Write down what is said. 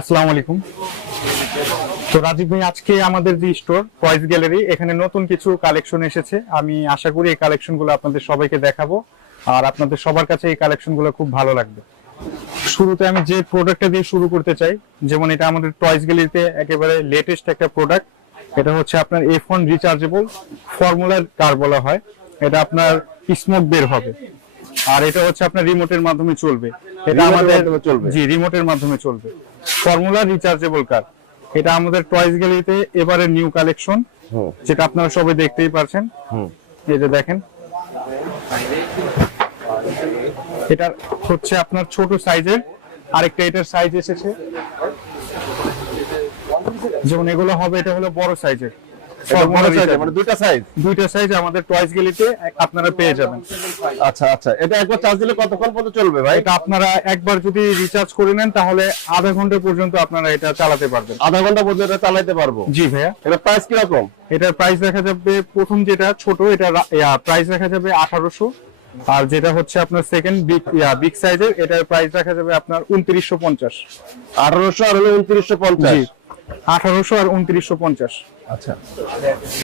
আসসালামু আলাইকুম। তো রাজীব ভাই, আজকে আমাদের যে স্টোর টয়েস গ্যালারি, এখানে নতুন কিছু কালেকশন এসেছে। আমি আশা করি এই কালেকশনগুলো আপনাদের সবাইকে দেখাবো, আর আপনাদের সবার কাছে এই কালেকশনগুলো খুব ভালো লাগবে। শুরুতে আমি যে প্রোডাক্টটা দিয়ে শুরু করতে চাই, যেমন এটা আমাদের টয়েস গ্যালারিতে একেবারে লেটেস্ট একটা প্রোডাক্ট। এটা হচ্ছে আপনার F1 রিচার্জেবল ফর্মুলার কার বলা হয়। এটা আপনার স্মোক বের হবে, আর এটা হচ্ছে আপনার রিমোটের মাধ্যমে চলবে। এটা আমাদের জি রিমোটের মাধ্যমে চলবে, ফর্মুলা রিচার্জেবল কার। এটা আমাদের টয়েস গ্যালারিতে এবারে নিউ কালেকশন, যেটা আপনারা সবাই দেখতেই পারছেন। এই যে দেখেন, এটা হচ্ছে আপনার ছোট সাইজের, আরেকটা এটার সাইজ এসেছে। যেমন এগুলো হবে, এটা হলো বড় সাইজের, মানে দুইটা সাইজ আমাদের টয়েস গ্যালারিতে আপনারা পেয়ে যাবেন। আচ্ছা আচ্ছা, এটা একবার চার্জ দিলে কতক্ষণ পর্যন্ত চলবে ভাই? এটা আপনারা একবার যদি রিচার্জ করে নেন, তাহলে আধা ঘন্টা পর্যন্ত আপনারা এটা চালাতে পারবেন। আধা ঘন্টা পর্যন্ত চালাতে পারবো? জি ভাইয়া। এটা প্রাইস কি রকম? এটার প্রাইস দেখা যাবে, প্রথম যেটা ছোট, এটা প্রাইস দেখা যাবে 1800, আর যেটা হচ্ছে আপনার সেকেন্ড বিগ সাইজের, এটার প্রাইস দেখা যাবে আপনার 2950। 1800 আর হলো 2950। 1800 আর 2950। আচ্ছা।